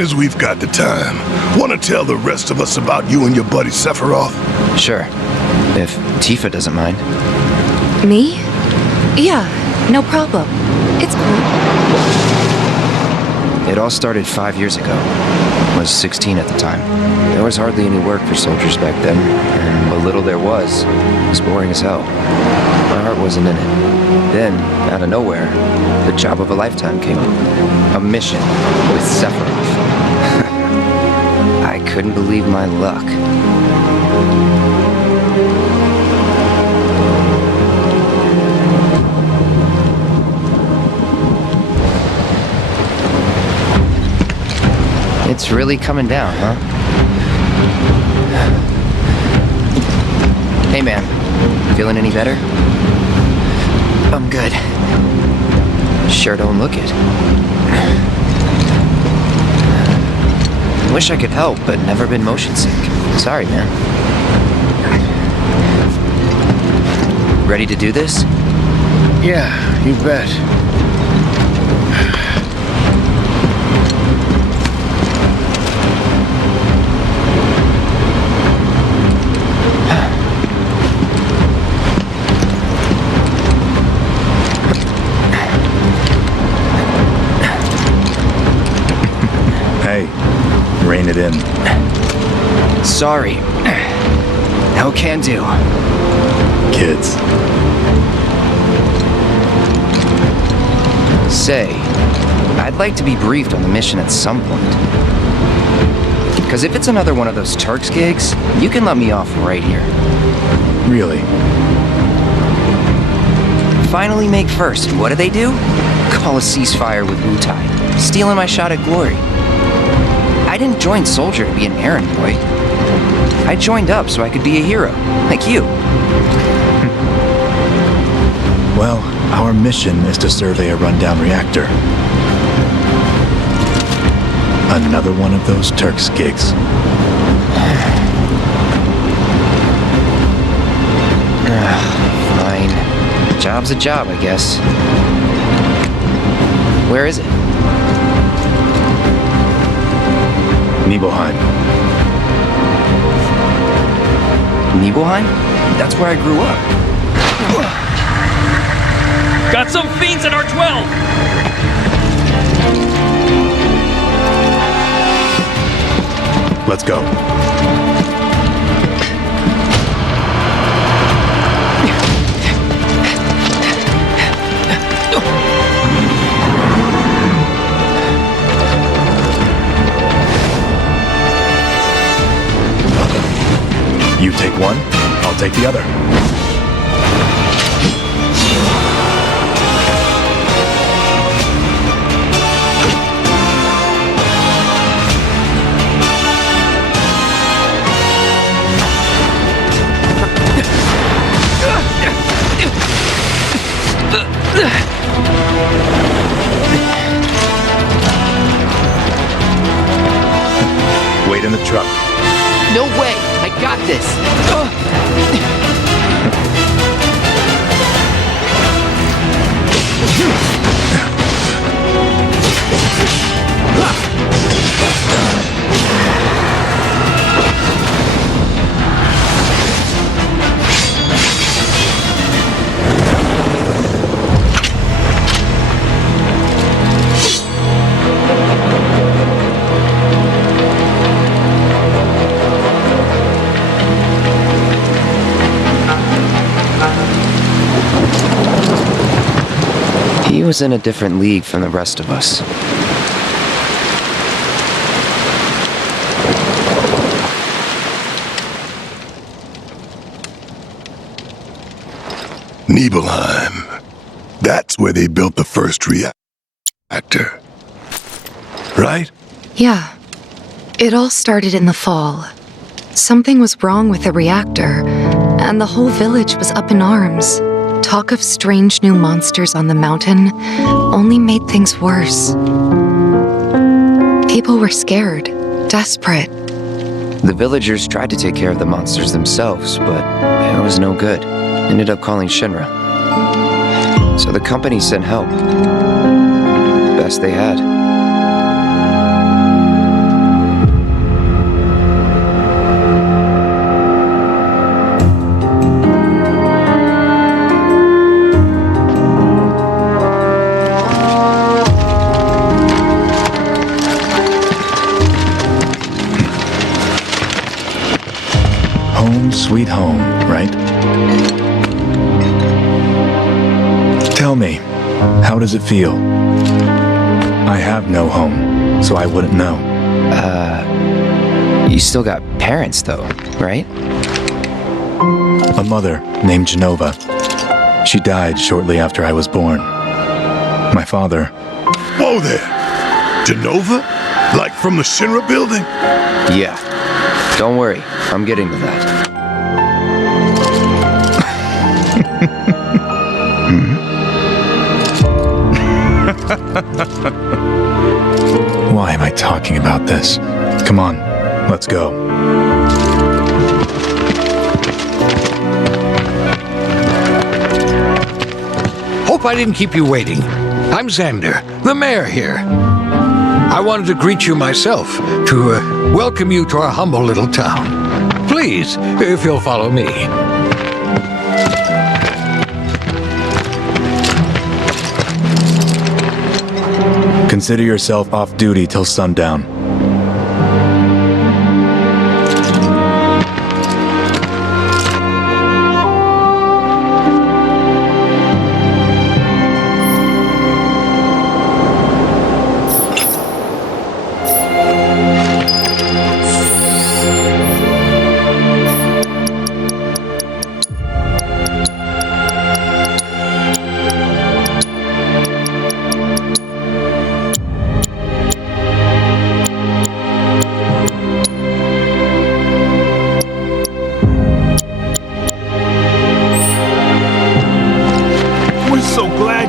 Seeing as we've got the time, want to tell the rest of us about you and your buddy Sephiroth? Sure. If Tifa doesn't mind. Me? Yeah, no problem. It's cool. It all started 5 years ago. I was 16 at the time. There was hardly any work for soldiers back then, and what little there was boring as hell. My heart wasn't in it. Then, out of nowhere, the job of a lifetime came up. A mission with Sephiroth. I couldn't believe my luck. It's really coming down, huh? Hey man, feeling any better? I'm good. Sure don't look it. Wish I could help, but never been motion sick. Sorry, man. Ready to do this? Yeah, you bet. Rein it in. Sorry. No can do. Kids. Say, I'd like to be briefed on the mission at some point. Because if it's another one of those Turks gigs, you can let me off right here. Really? Finally make first. What do? Call a ceasefire with Wu-Tai. Stealing my shot at glory. I didn't join Soldier to be an errand boy. I joined up so I could be a hero, like you. Well, our mission is to survey a rundown reactor. Another one of those Turks gigs. Fine. Job's a job, I guess. Where is it? Nibelheim. Nibelheim? That's where I grew up. Got some fiends at R12! Let's go. You take one, I'll take the other. Wait in the truck. No way! I got this! He was in a different league from the rest of us. Nibelheim. That's where they built the first reactor. Right? Yeah. It all started in the fall. Something was wrong with the reactor, and the whole village was up in arms. Talk of strange new monsters on the mountain only made things worse. People were scared, desperate. The villagers tried to take care of the monsters themselves, but it was no good. Ended up calling Shinra. So the company sent help. Best they had. home, right? Tell me, how does it feel? I have no home, so I wouldn't know. You still got parents, though, right? A mother named Genova. She died shortly after I was born. My father... Whoa there! Genova? Like from the Shinra building? Yeah. Don't worry, I'm getting to that. Why am I talking about this? Come on, let's go. Hope I didn't keep you waiting. I'm Xander, the mayor here. I wanted to greet you myself, to welcome you to our humble little town. Please, if you'll follow me. Consider yourself off duty till sundown.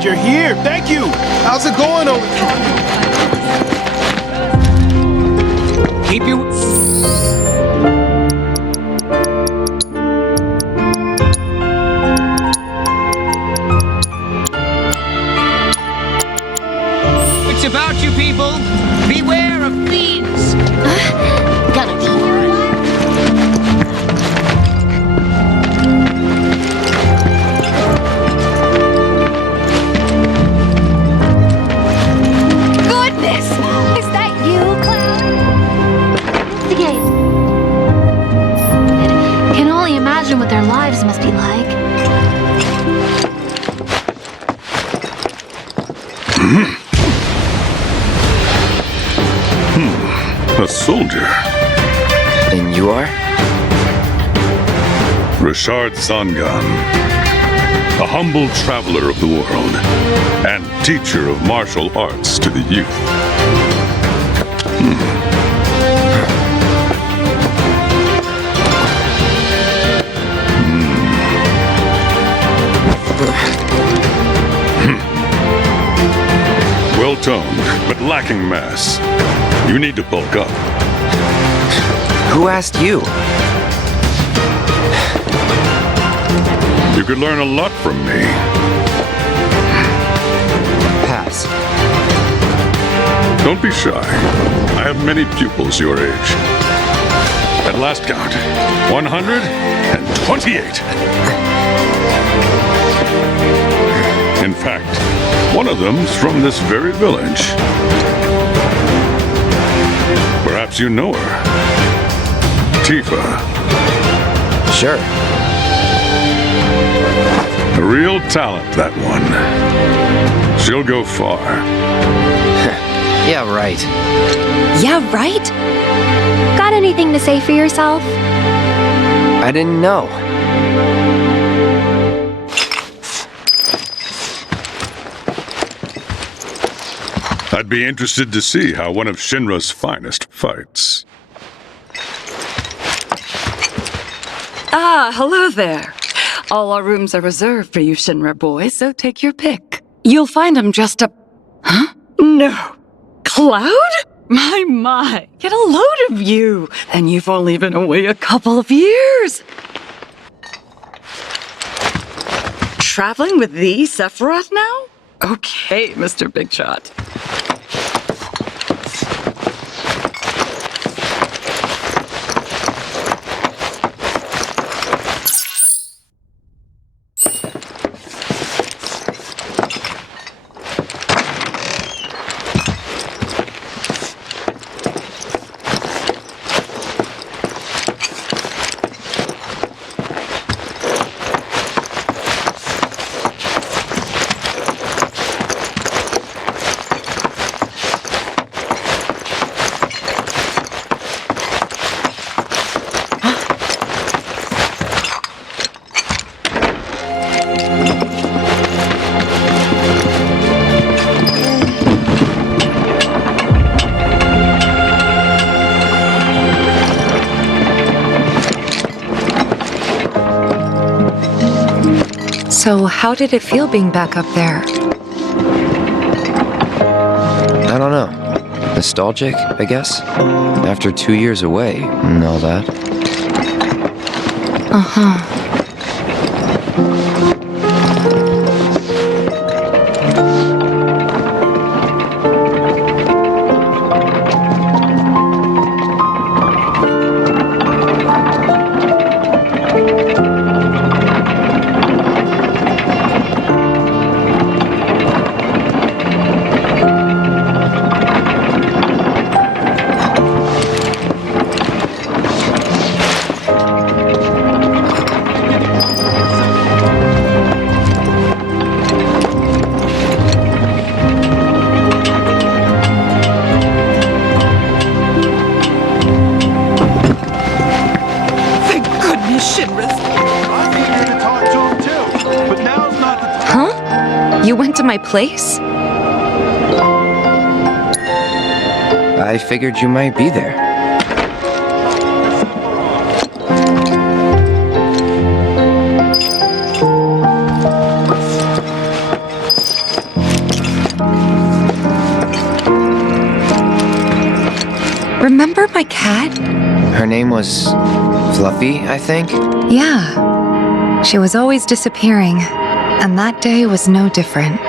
You're here. Thank you. How's it going over here? Keep you... It's about you, people. Beware of fiends. Gotta be here. What their lives must be like. A soldier. And you are? Richard Sangan. A humble traveler of the world. And teacher of martial arts to the youth. Well-toned, but lacking mass. You need to bulk up. Who asked you? You could learn a lot from me. Pass. Don't be shy. I have many pupils your age. At last count, 128. In fact, one of them's from this very village. Perhaps you know her. Tifa. Sure. A real talent, that one. She'll go far. Yeah, right. Yeah, right? Got anything to say for yourself? I didn't know. I'd be interested to see how one of Shinra's finest fights. Ah, hello there. All our rooms are reserved for you Shinra boys, so take your pick. You'll find them just up... Huh? No. Cloud? My, get a load of you. And you've only been away a couple of years. Traveling with the Sephiroth now? Okay, Mr. Big Shot. How did it feel being back up there? I don't know. Nostalgic, I guess? After 2 years away and all that. Uh-huh. You went to my place? I figured you might be there. Remember my cat? Her name was Fluffy, I think? Yeah. She was always disappearing, and that day was no different.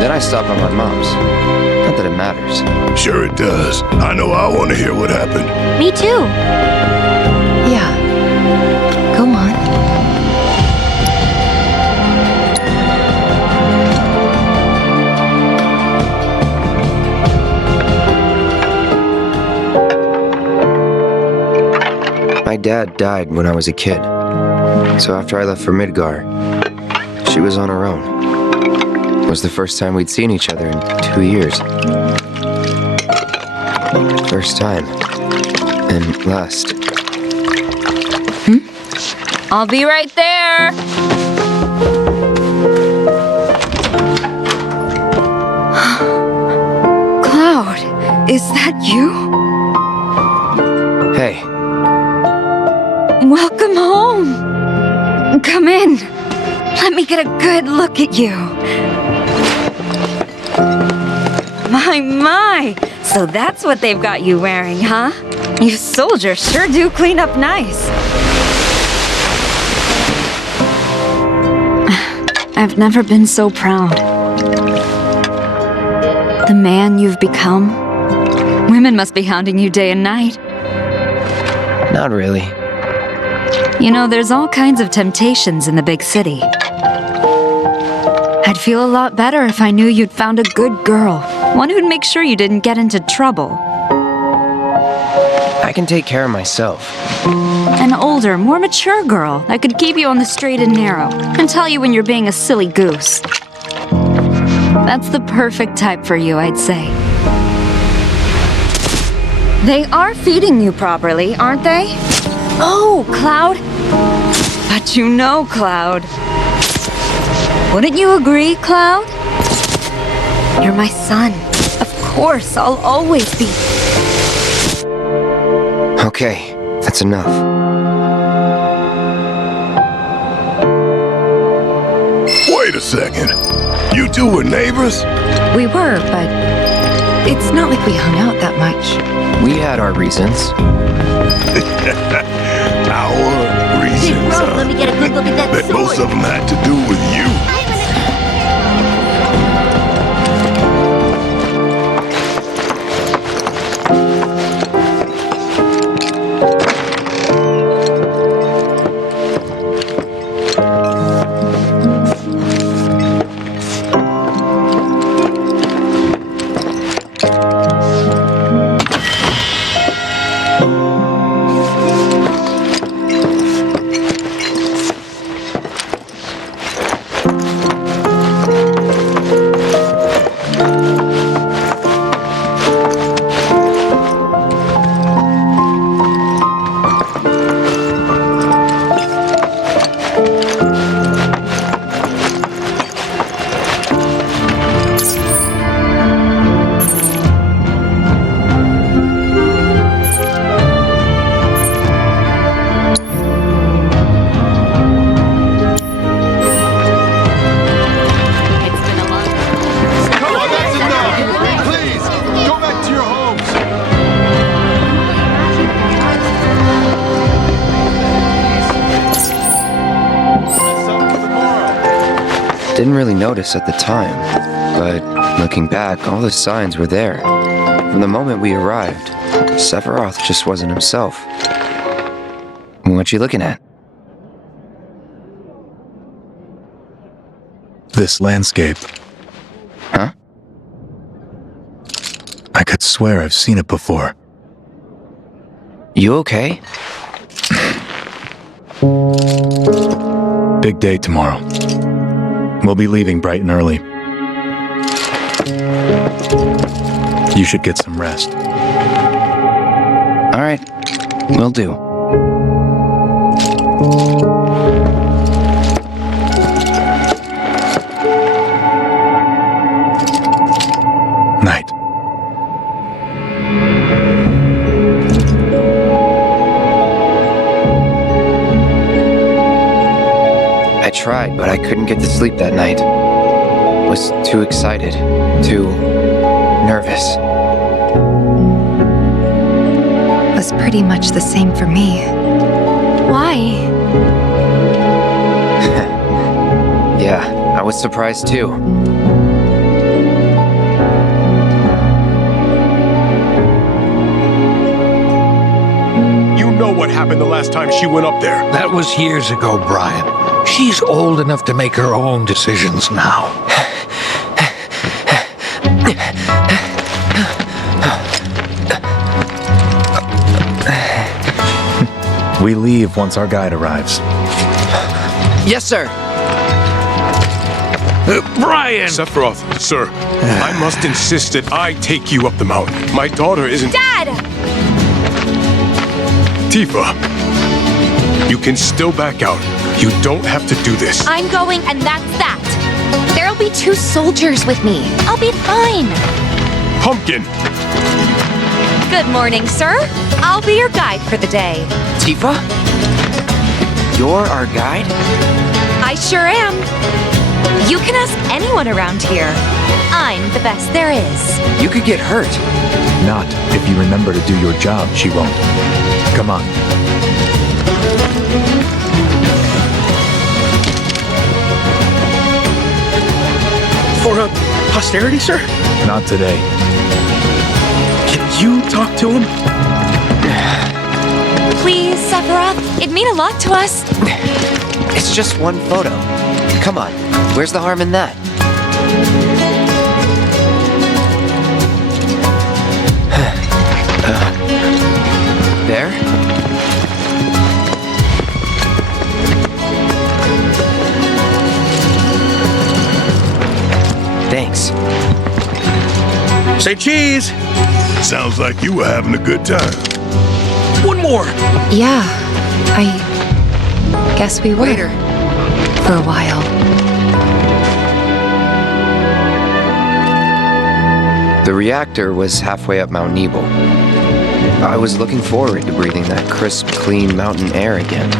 Then I stopped by my mom's. Not that it matters. Sure it does. I know I want to hear what happened. Me too. Yeah. Go on. My dad died when I was a kid. So after I left for Midgar, she was on her own. It was the first time we'd seen each other in 2 years. First time. And last. I'll be right there. Cloud, is that you? Hey, Welcome home. Come in. Let me get a good look at you. My. So that's what they've got you wearing, huh? You soldiers sure do clean up nice. I've never been so proud. The man you've become. Women must be hounding you day and night. not really. You know, there's all kinds of temptations in the big city. I'd feel a lot better if I knew you'd found a good girl. One who'd make sure you didn't get into trouble. I can take care of myself. An older, more mature girl that could keep you on the straight and narrow and tell you when you're being a silly goose. That's the perfect type for you, I'd say. They are feeding you properly, aren't they? Oh, Cloud. But you know, Cloud. Wouldn't you agree, Cloud? You're my son. Of course, I'll always be. Okay, that's enough. Wait a second. You two were neighbors? We were, but it's not like we hung out that much. We had our reasons. Our reasons, huh? Let me get a good look at that Bet most of them had to do with you. Didn't really notice at the time, but looking back, all the signs were there. From the moment we arrived, Sephiroth just wasn't himself. What you looking at? This landscape. Huh? I could swear I've seen it before. You okay? Big day tomorrow. We'll be leaving bright and early. You should get some rest. All right, will do. Night. I tried, but I couldn't get to sleep that night. Was too excited, too nervous. Was pretty much the same for me. Why? Yeah, I was surprised too. You know what happened the last time she went up there. That was years ago, Brian. She's old enough to make her own decisions now. We leave once our guide arrives. Yes, sir. Brian! Sephiroth, sir, I must insist that I take you up the mountain. My daughter isn't... Dad! Tifa, you can still back out. You don't have to do this. I'm going, and that's that. There'll be 2 soldiers with me. I'll be fine. Pumpkin! Good morning, sir. I'll be your guide for the day. Tifa? You're our guide? I sure am. You can ask anyone around here. I'm the best there is. You could get hurt. Not if you remember to do your job, she won't. Come on. For posterity, sir? Not today. Can you talk to him? Please, Sephiroth. It'd mean a lot to us. It's just one photo. Come on, where's the harm in that? There? Thanks. Say cheese! Sounds like you were having a good time. One more! Yeah, I guess we were. Later. For a while. The reactor was halfway up Mount Nebel. I was looking forward to breathing that crisp, clean mountain air again.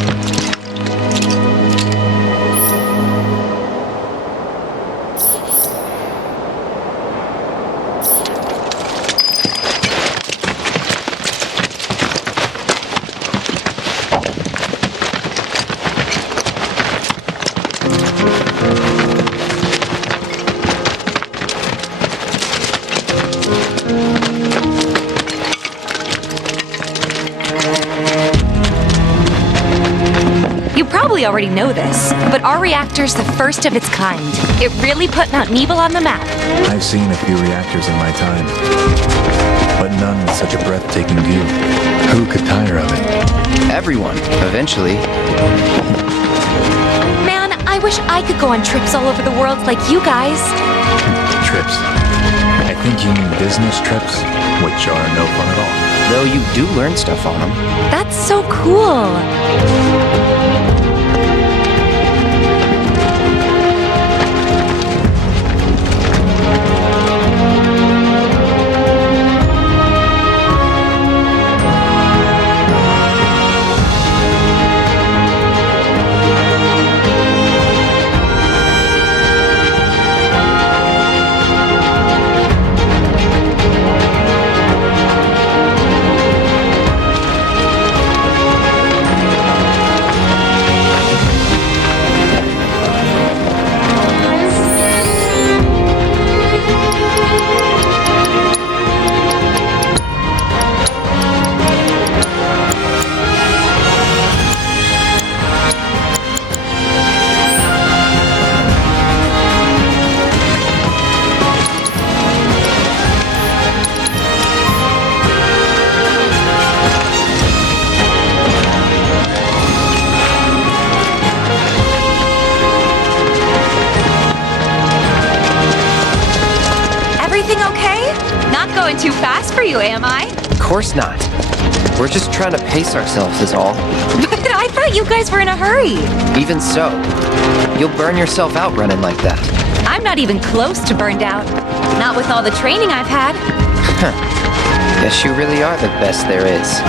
probably already know this, but our reactor's the first of its kind. It really put Mount Nebel on the map. I've seen a few reactors in my time, but none with such a breathtaking view. Who could tire of it? Everyone, eventually. Man, I wish I could go on trips all over the world like you guys. Trips. I think you mean business trips, which are no fun at all. Though you do learn stuff on them. That's so cool. going too fast for you, am I? Of course not. We're just trying to pace ourselves is all. But I thought you guys were in a hurry. Even so, you'll burn yourself out running like that. I'm not even close to burned out. Not with all the training I've had. Guess you really are the best there is.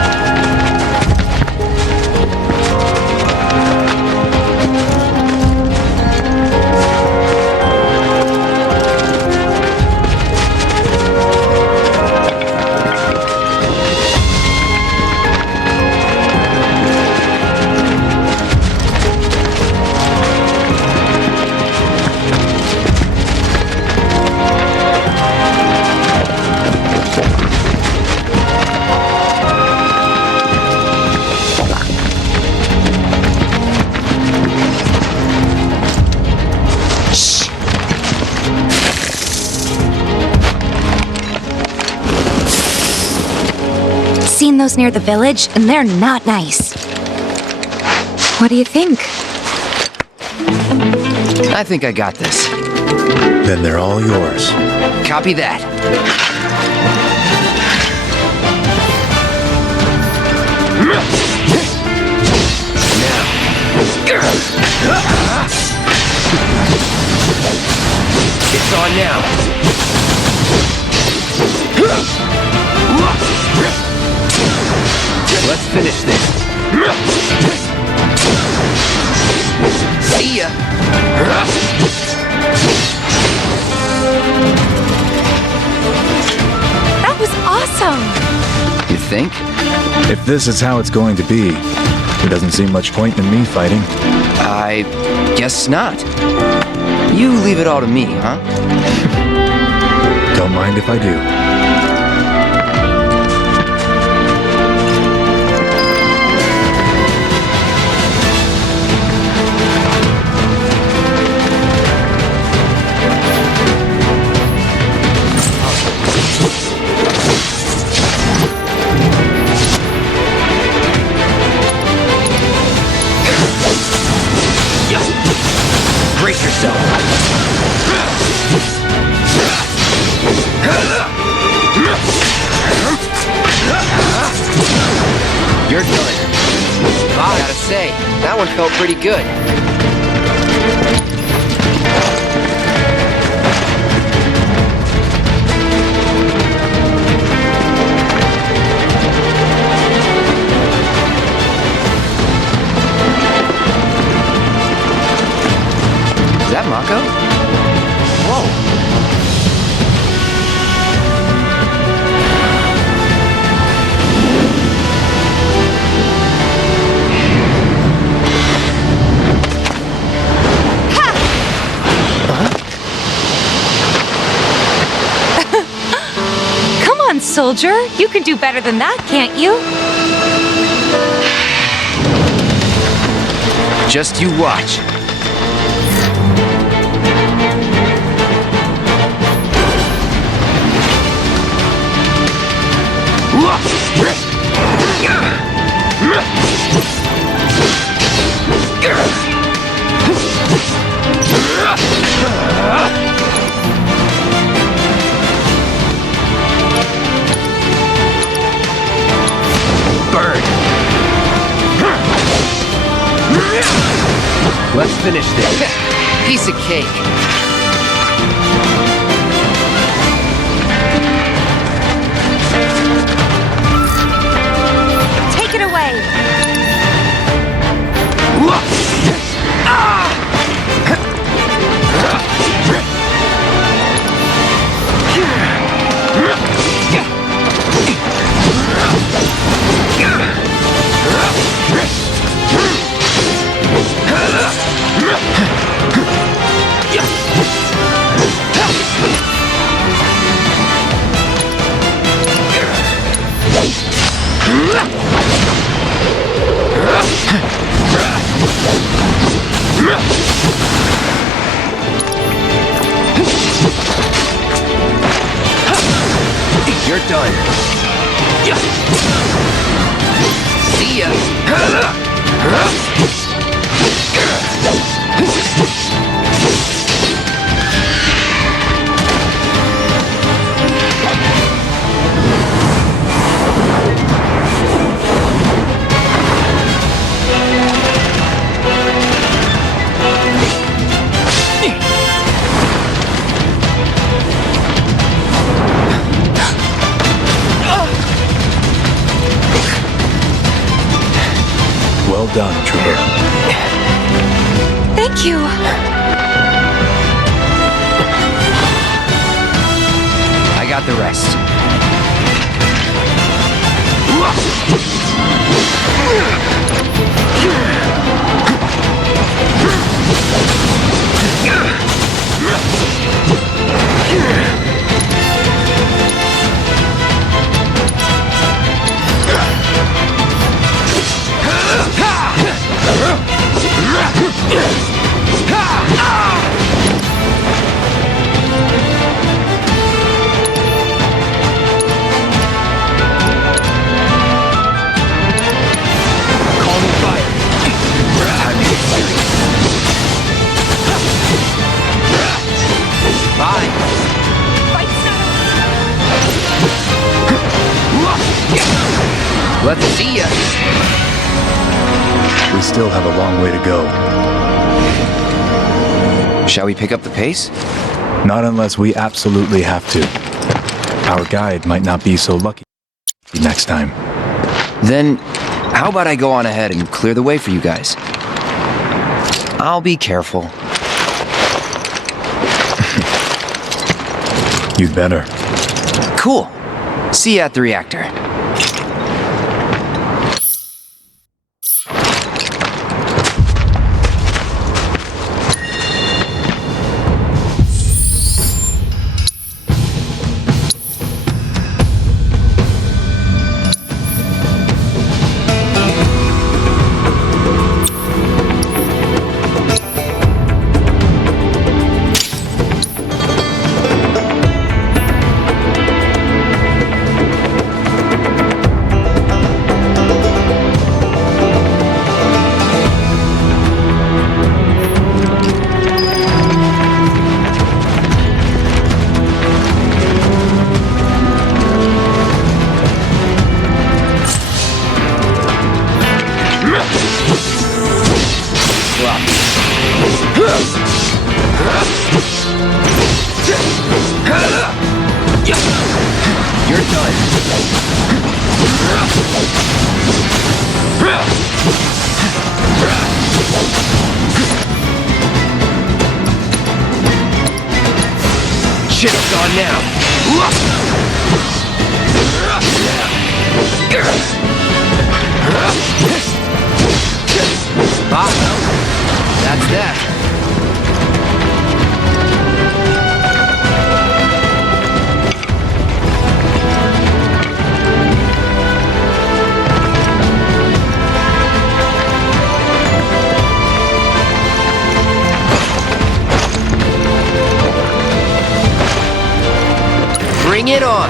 Seen those near the village, and they're not nice. What do you think? I think I got this. Then they're all yours. Copy that. It's on now. Let's finish this. See ya. That was awesome! You think? If this is how it's going to be, there doesn't seem much point in me fighting. I guess not. You leave it all to me, huh? Don't mind if I do. Brace yourself. You're done. I gotta say, that one felt pretty good. Is that Mako? Whoa. Come on, soldier. You can do better than that, can't you? Just you watch. Burn. Let's finish this. Piece of cake. Take it away. done, Trooper. Thank you. I got the rest. Let's see ya. We still have a long way to go. Shall we pick up the pace? Not unless we absolutely have to. Our guide might not be so lucky next time. Then, how about I go on ahead and clear the way for you guys? I'll be careful. You'd better. Cool. See ya at the reactor. Shit's gone now. That's that. Bring it on!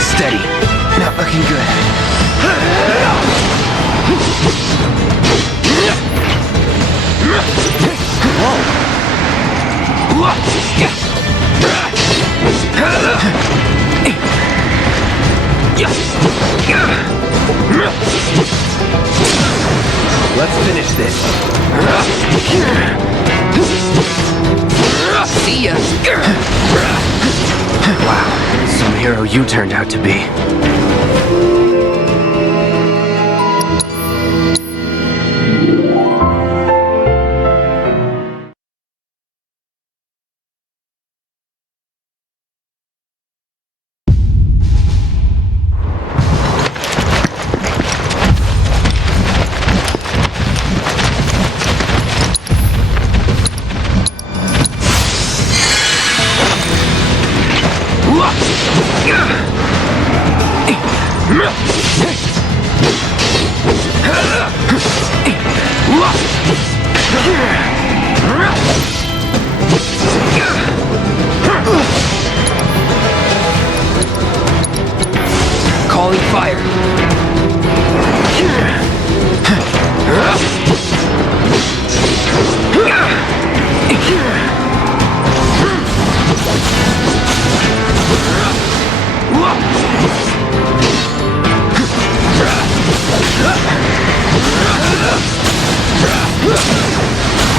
Steady. Not looking good. Let's finish this. See ya. Wow, some hero you turned out to be. Calling fire.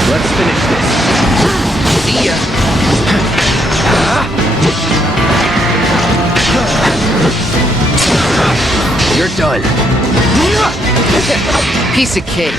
Let's finish this. See ya. You're done. Piece of cake.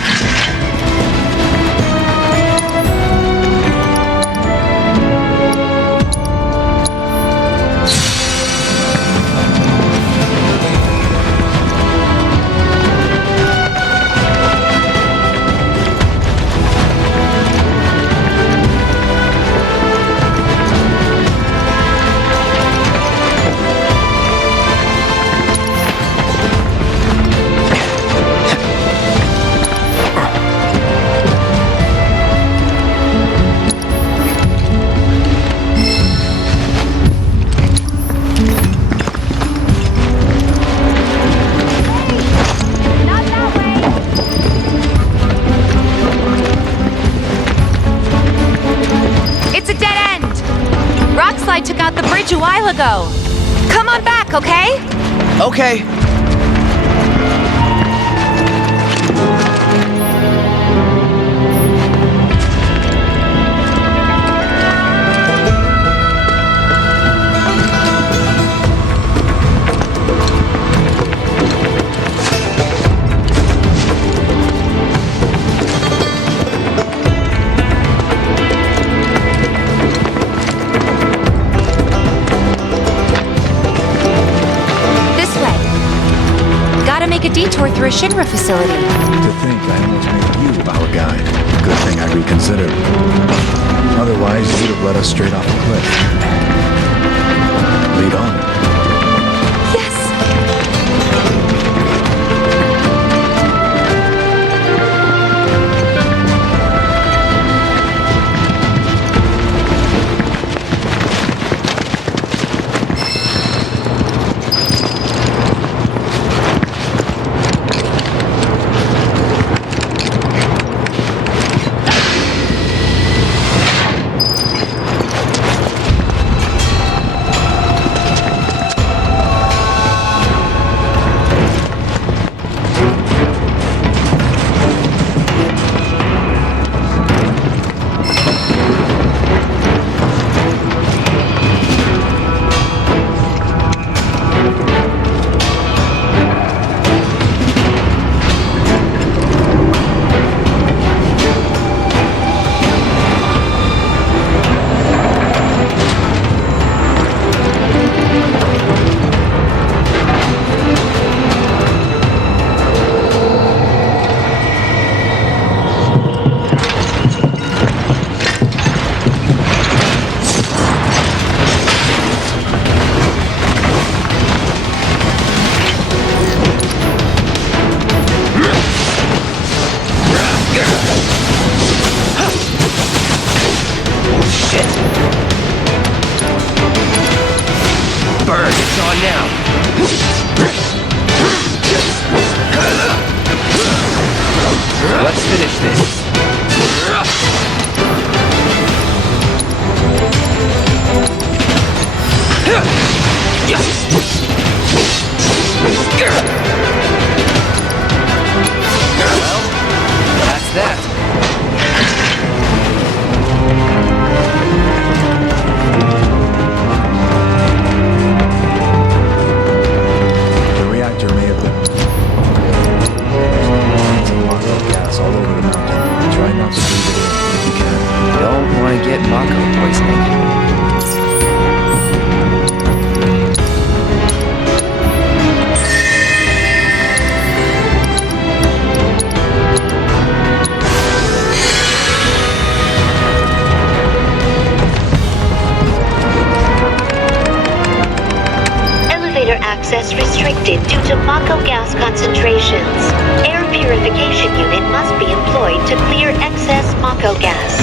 Took out the bridge a while ago. Come on back, okay? Okay. Make a detour through a Shinra facility. To think I almost made you our guide. Good thing I reconsidered. Otherwise, you'd have led us straight off the cliff. Lead on. Yes. Let's finish this. Well, that's that. The reactor may have been... gas all over the mountain. Try not to breathe it in if you can. Don't want to get Mako poisoning. Elevator access restricted due to Mako gas concentrations. Air purification unit must be employed to clear excess Mako gas.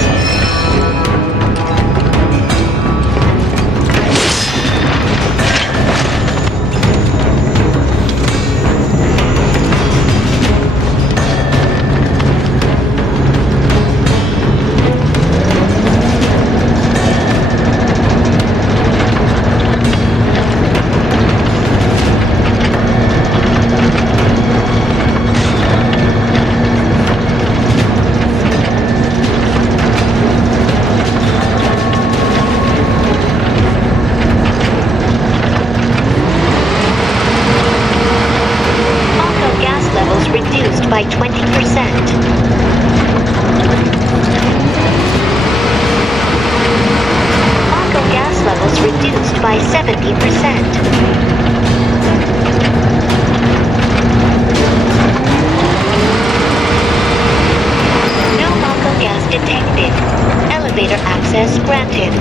Access granted.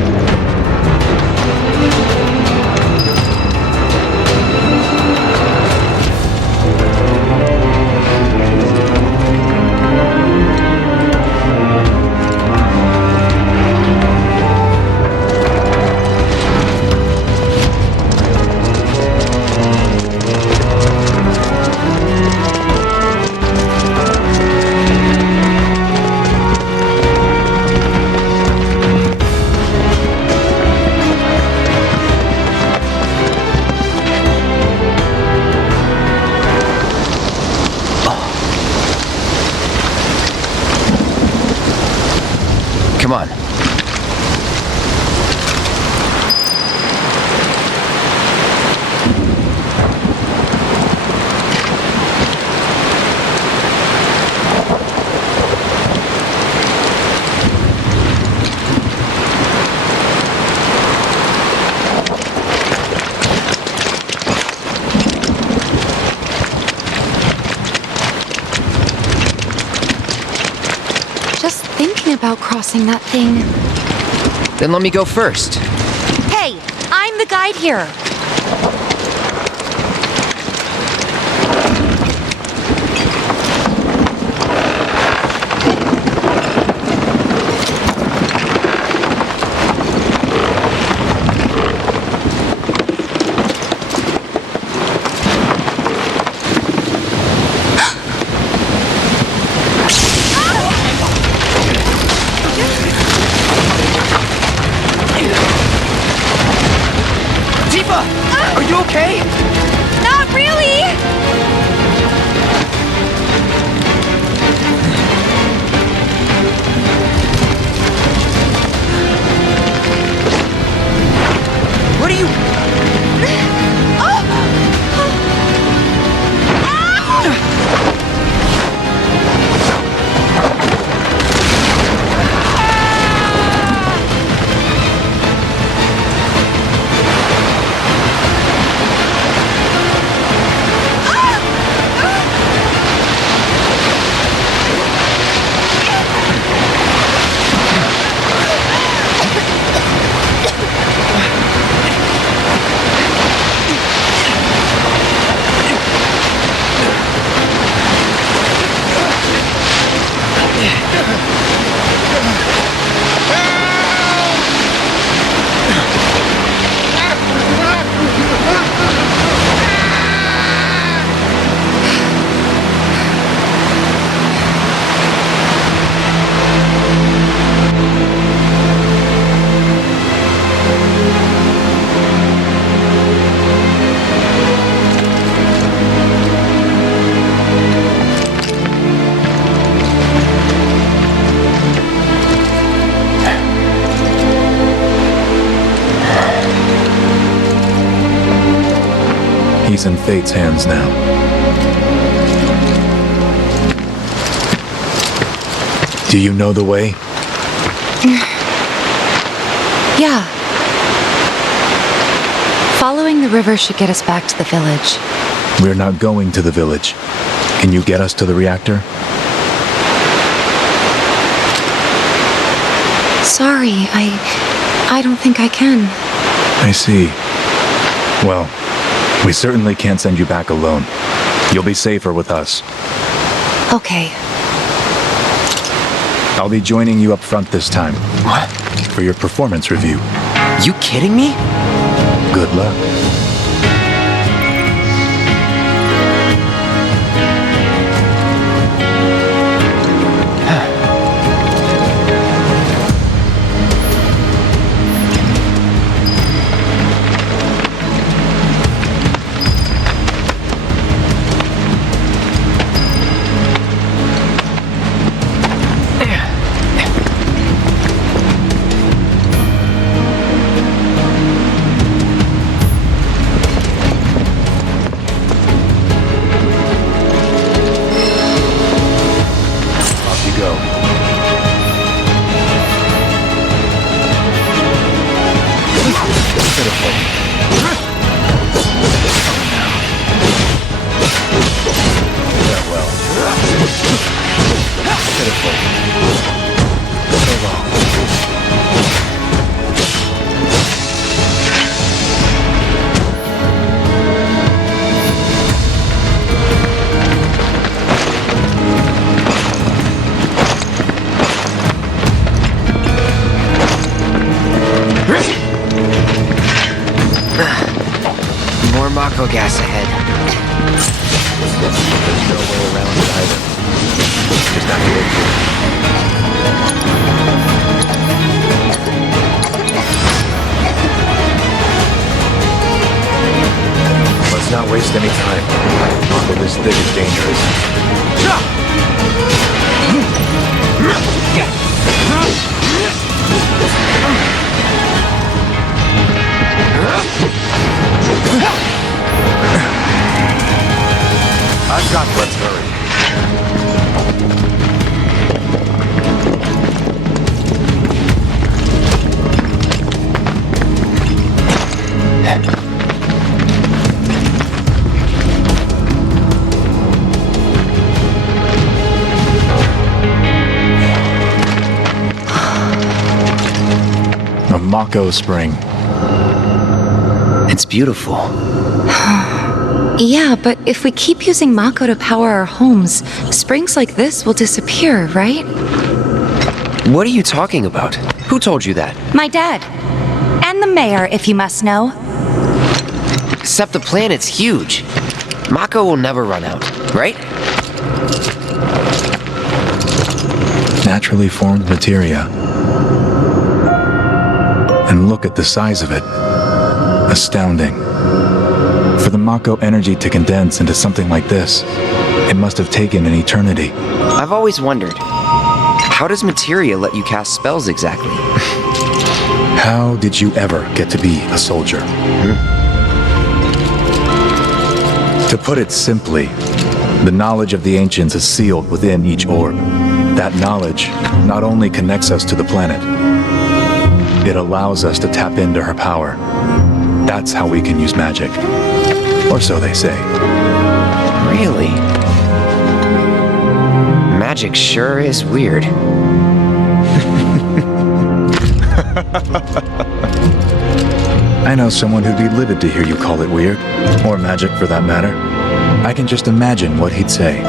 Come on. Just thinking about crossing that thing. Then let me go first. Hey, I'm the guide here. Tifa! Are you okay? Not really! What are you... He's in Fate's hands now. Do you know the way? Yeah. Following the river should get us back to the village. We're not going to the village. Can you get us to the reactor? Sorry, I don't think I can. I see. Well, we certainly can't send you back alone. You'll be safer with us. Okay. I'll be joining you up front this time. What? For your performance review. You kidding me? Good luck. Mako gas ahead. There's no way around it either. Just have to wait for it. Let's not waste any time. Mako this thing is dangerous. I've got, let's hurry. A Mako spring. It's beautiful. Yeah, but if we keep using Mako to power our homes, springs like this will disappear, right? What are you talking about? Who told you that? My dad. And the mayor, if you must know. Except the planet's huge. Mako will never run out, right? Naturally formed materia. And look at the size of it. Astounding. For the Mako energy to condense into something like this, it must have taken an eternity. I've always wondered, how does materia let you cast spells exactly? How did you ever get to be a soldier? To put it simply, the knowledge of the ancients is sealed within each orb. That knowledge not only connects us to the planet, it allows us to tap into her power. That's how we can use magic. Or so they say. Really? Magic sure is weird. I know someone who'd be livid to hear you call it weird, or magic for that matter. I can just imagine what he'd say.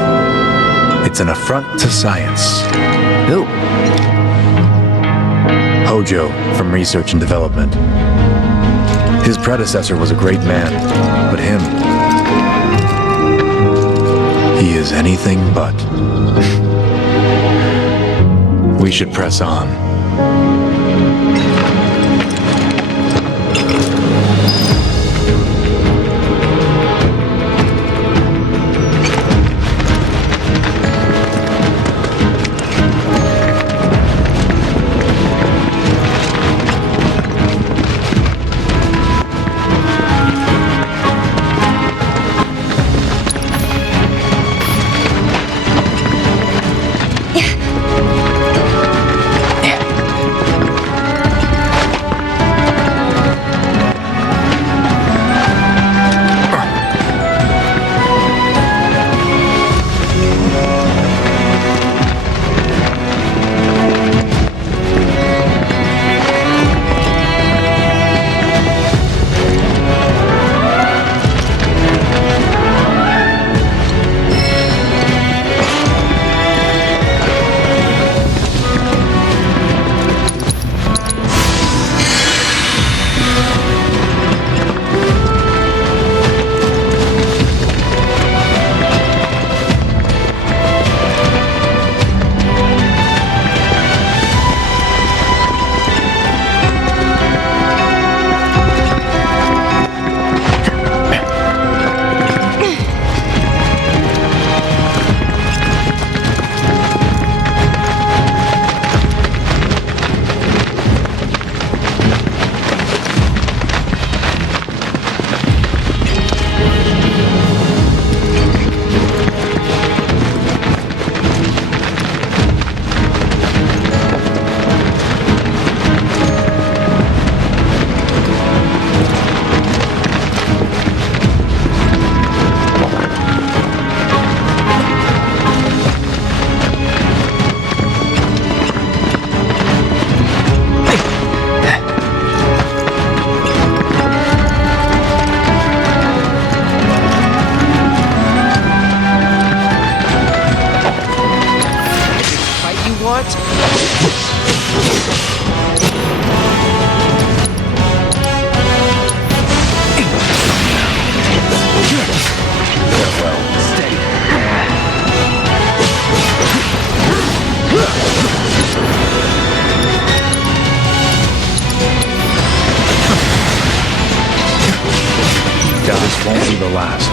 It's an affront to science. Who? Hojo from Research and Development. His predecessor was a great man, but him, he is anything but. We should press on. This won't be the last.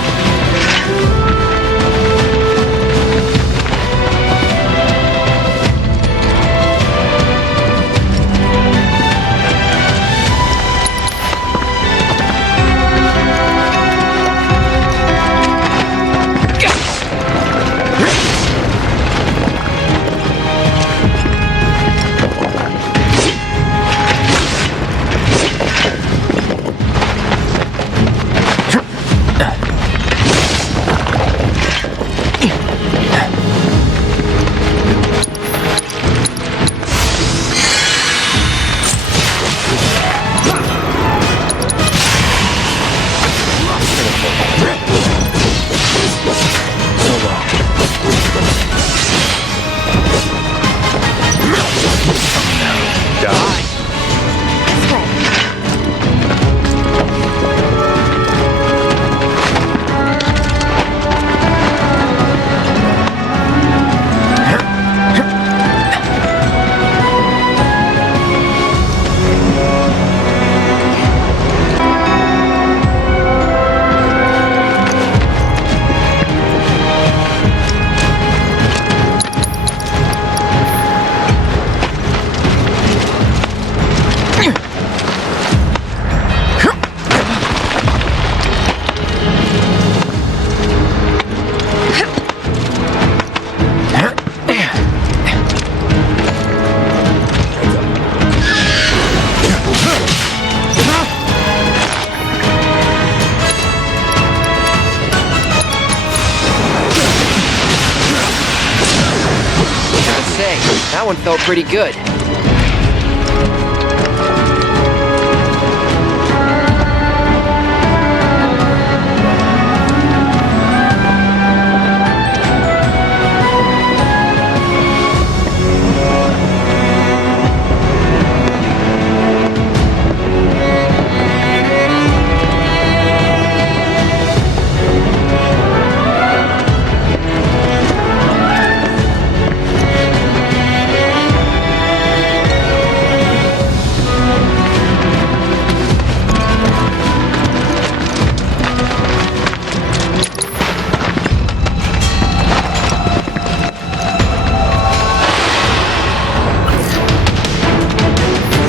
That one felt pretty good.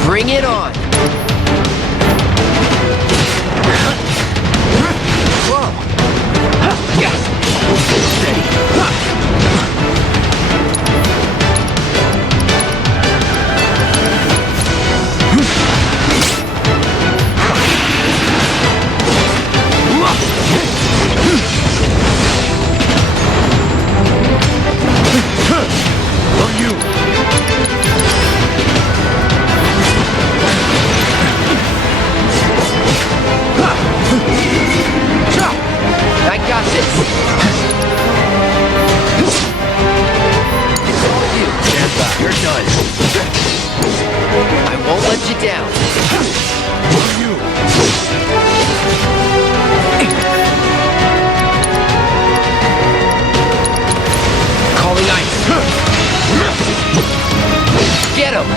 Bring it on! Whoa! I got this. It's all you. Stand back. You're done. I won't let you down. You. Calling ice. Get him.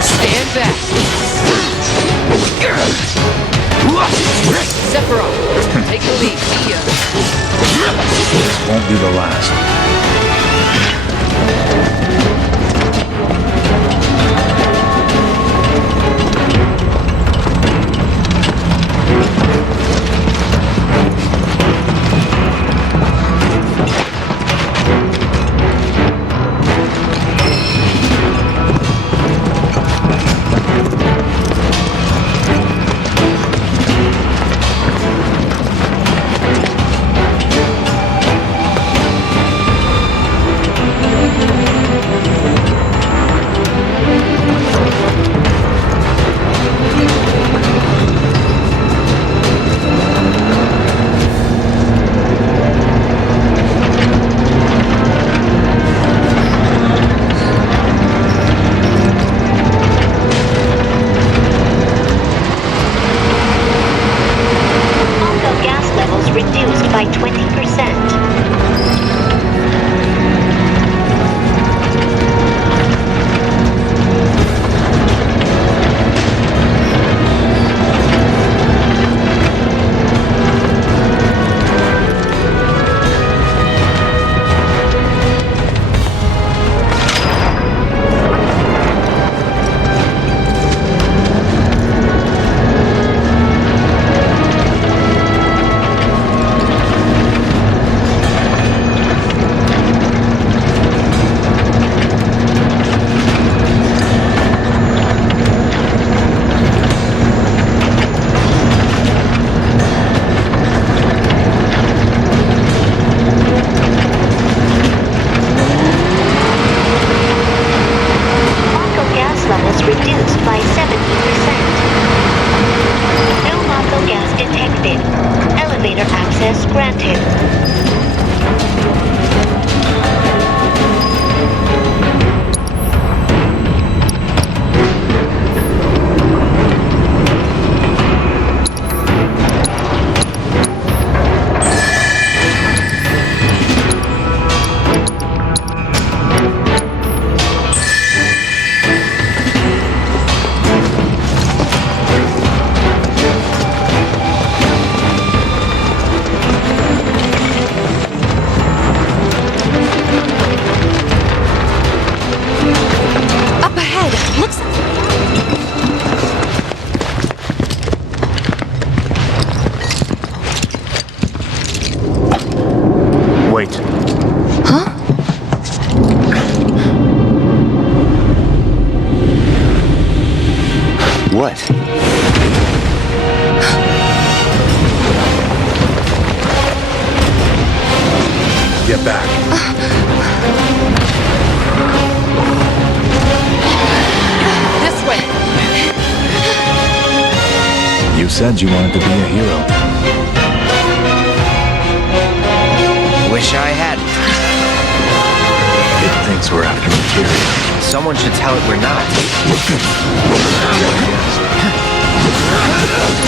Stand back. Sephiroth, take the lead. See ya. This won't be the last. Get back. This way! You said you wanted to be a hero. Wish I hadn't. It thinks we're after material. Someone should tell it we're not.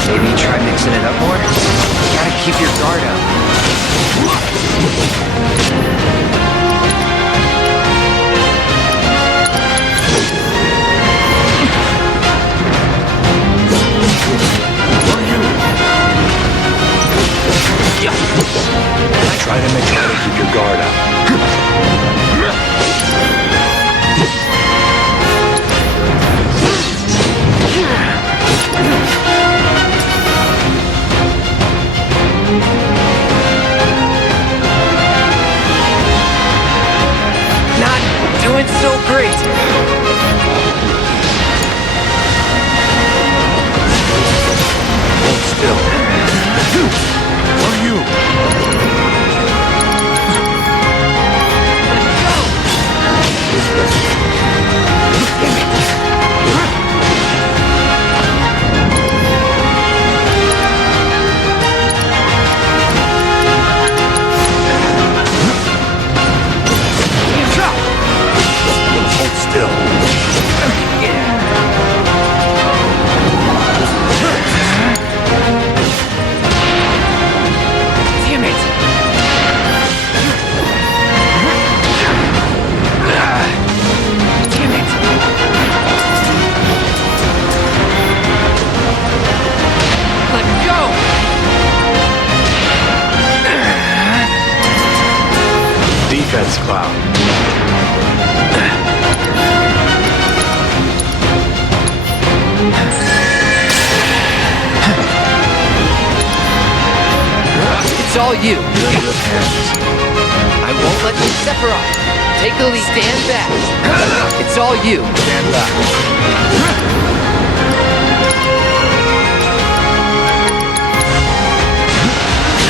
Maybe try mixing it up more? You gotta keep your guard up. Try to make sure to keep your guard up. Not doing so great. Hold still. Are you? Hold still. Damn it! Damn it! Let go! Defense, Cloud. It's all you. I won't let you Sephiroth. Take the lead. Stand back. It's all you. Stand back.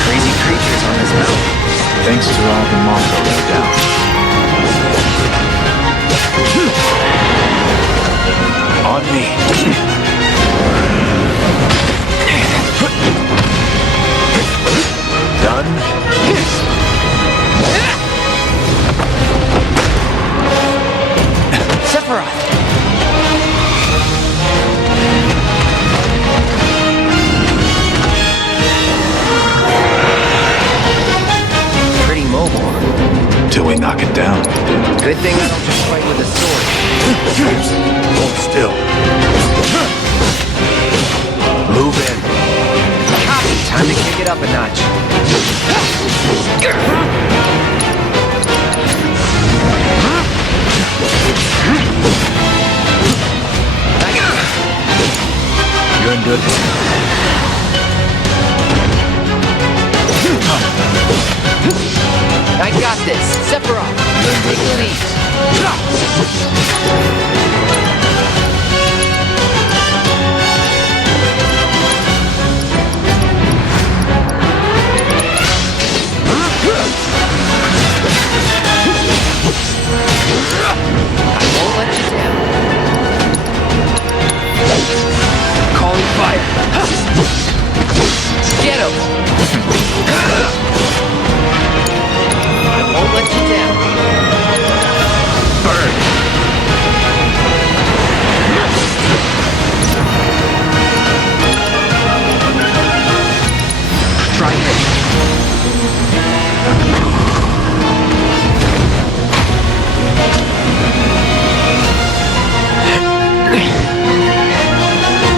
Crazy creatures on this mountain. Thanks to all the Mako, no doubt. On me. Done? Sephiroth! Pretty mobile. Till we knock it down. Good thing I don't just fight with a sword. Hold still. Move in. Copy. Time to kick it up a notch. You're in good hands. I got this. Sephiroth, take the lead. I won't let you down. Calling fire. Get him! I won't let you down. Burn! Try it.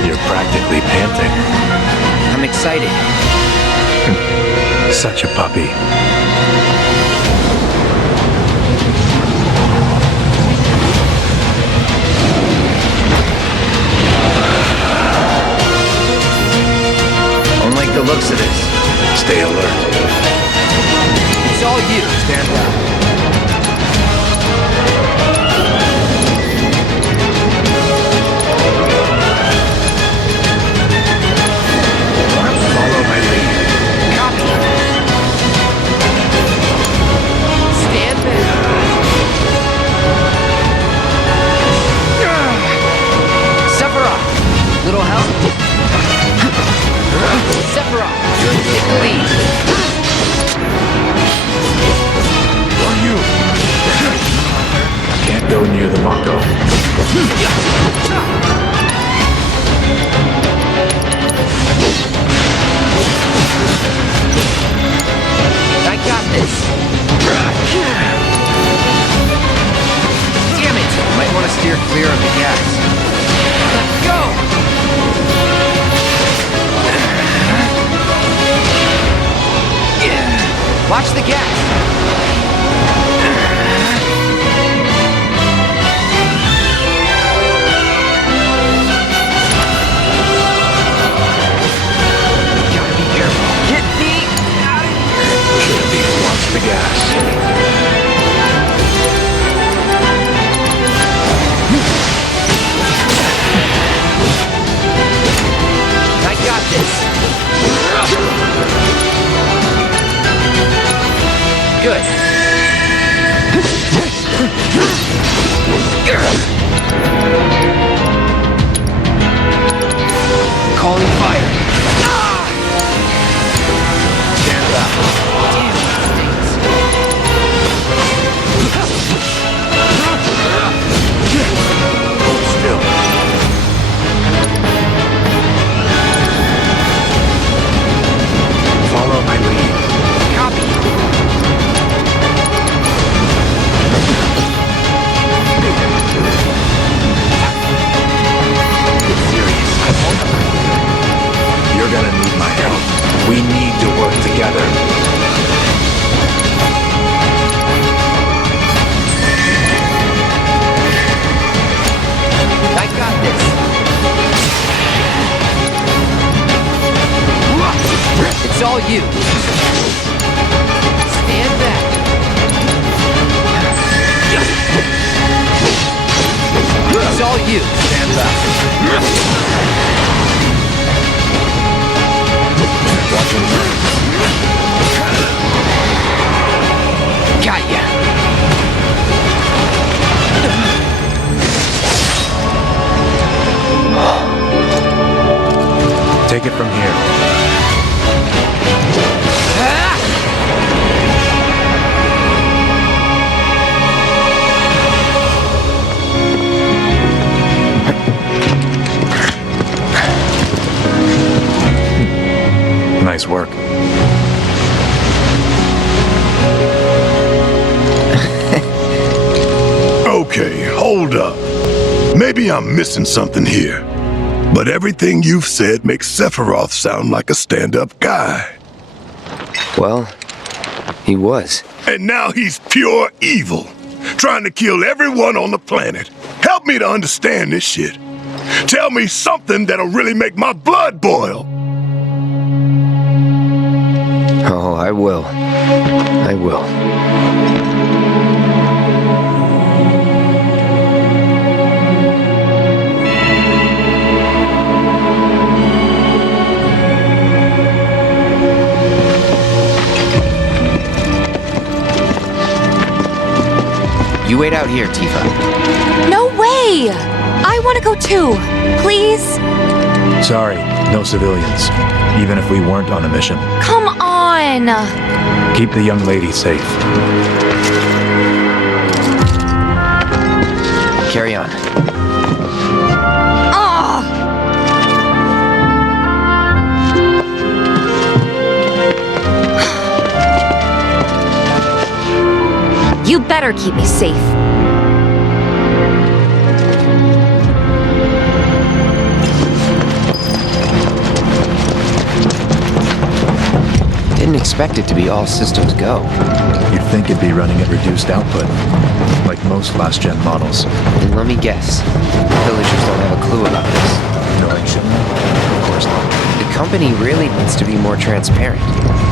You're practically panting. I'm excited. Such a puppy. Don't like the looks of this. Stay alert. It's all you. Stand down. I got this. Damn it! Might want to steer clear of the gas. Let's go! Watch the gas! Gotta be careful. Get me out of here! Kennedy wants the gas. I got this! Good. Calling fire. Stand up. Damn, stinks. Hold still. Follow my lead. Copy. You're gonna need my help. We need to work together. I got this. It's all you. Stand back. It's all you. Stand back. Watch him. Got ya. Take it from here. Nice work. Okay, hold up. Maybe I'm missing something here. But everything you've said makes Sephiroth sound like a stand-up guy. Well, he was. And now he's pure evil, trying to kill everyone on the planet. Help me to understand this shit. Tell me something that'll really make my blood boil. Oh, I will. I will. You wait out here, Tifa. No way! I want to go too. Please? Sorry, no civilians. Even if we weren't on a mission. Come on! Keep the young lady safe. Carry on. You better keep me safe. Didn't expect it to be all systems go. You'd think it'd be running at reduced output, like most last-gen models. And let me guess, villagers don't have a clue about this. Knowing Shinra? Of course not. The company really needs to be more transparent.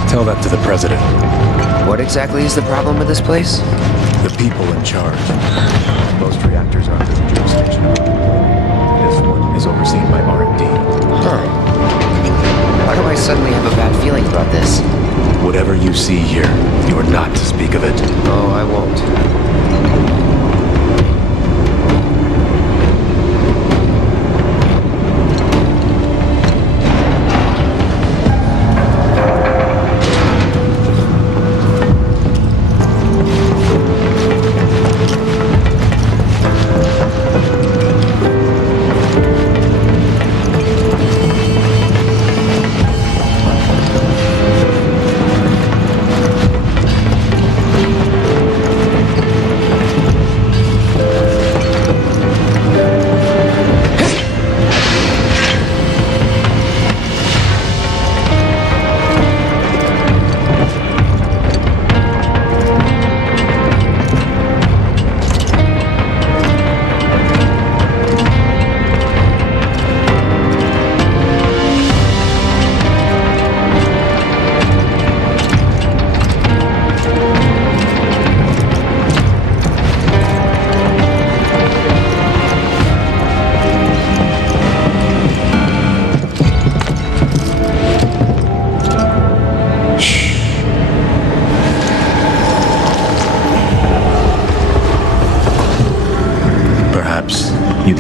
Tell that to the president. What exactly is the problem with this place? The people in charge. Most reactors are under the jurisdiction. This one is overseen by R&D. Huh. Why do I suddenly have a bad feeling about this? Whatever you see here, you are not to speak of it. Oh, I won't.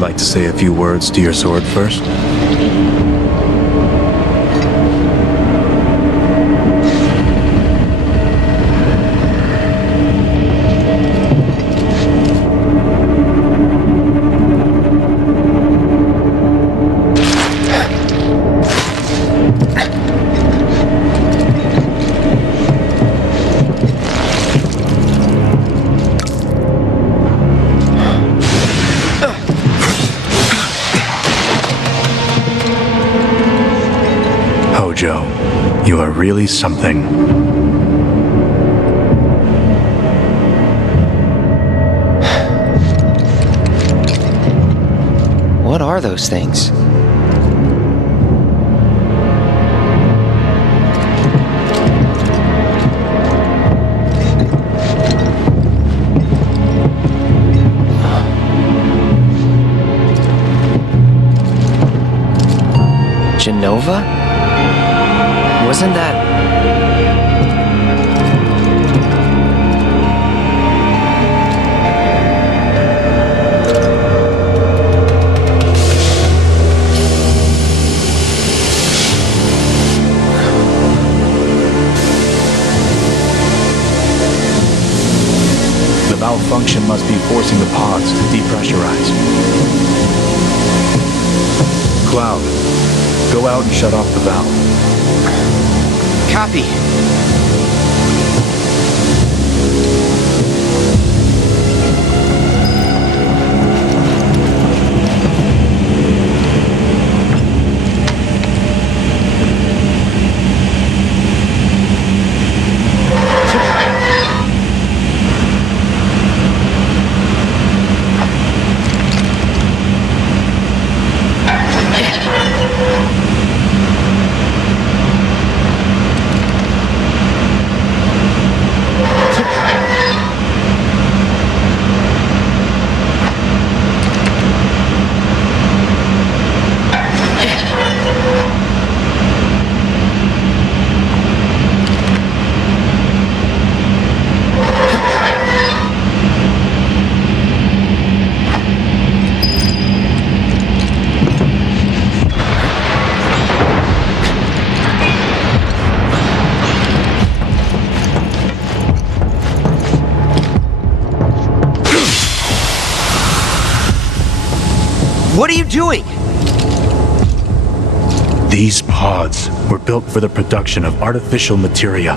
like to say a few words to your sword first? Hojo, you are really something. What are those things? Genova? Wasn't that... The malfunction must be forcing the pods to depressurize. Cloud, go out and shut off the valve. Copy. What are you doing? These pods were built for the production of artificial materia.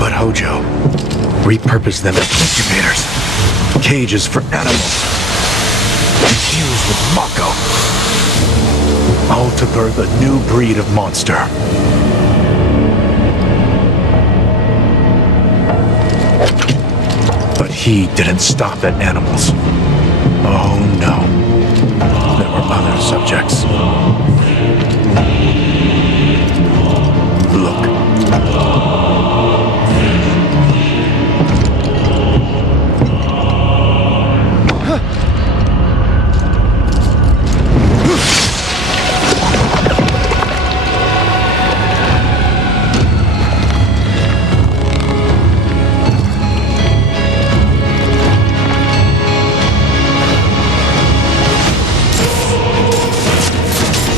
But Hojo repurposed them as incubators, cages for animals, infused with Mako, all to birth a new breed of monster. But he didn't stop at animals. Oh no. There were other subjects. Look.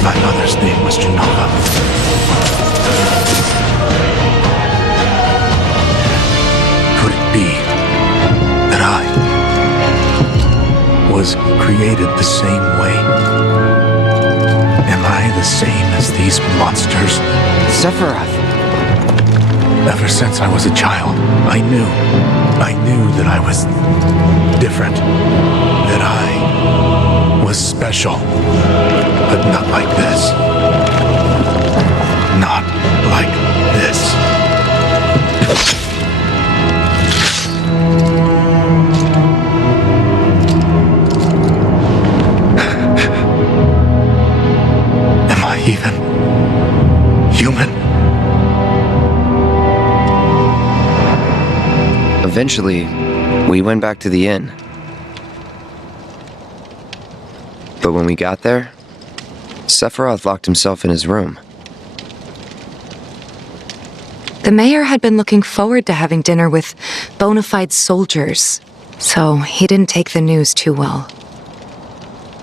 My mother's name was Genova. Could it be that I was created the same way? Am I the same as these monsters? Sephiroth. Ever since I was a child, I knew that I was different, that I was special, but not like this. Not like this. Am I even human? Eventually, we went back to the inn. But when we got there, Sephiroth locked himself in his room. The mayor had been looking forward to having dinner with bona fide soldiers. so he didn't take the news too well.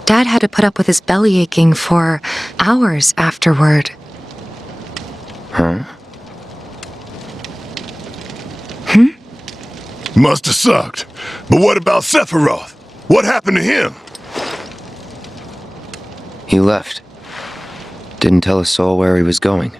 Dad had to put up with his belly aching for hours afterward. Huh? Must have sucked. But what about Sephiroth? What happened to him? He left. Didn't tell a soul where he was going.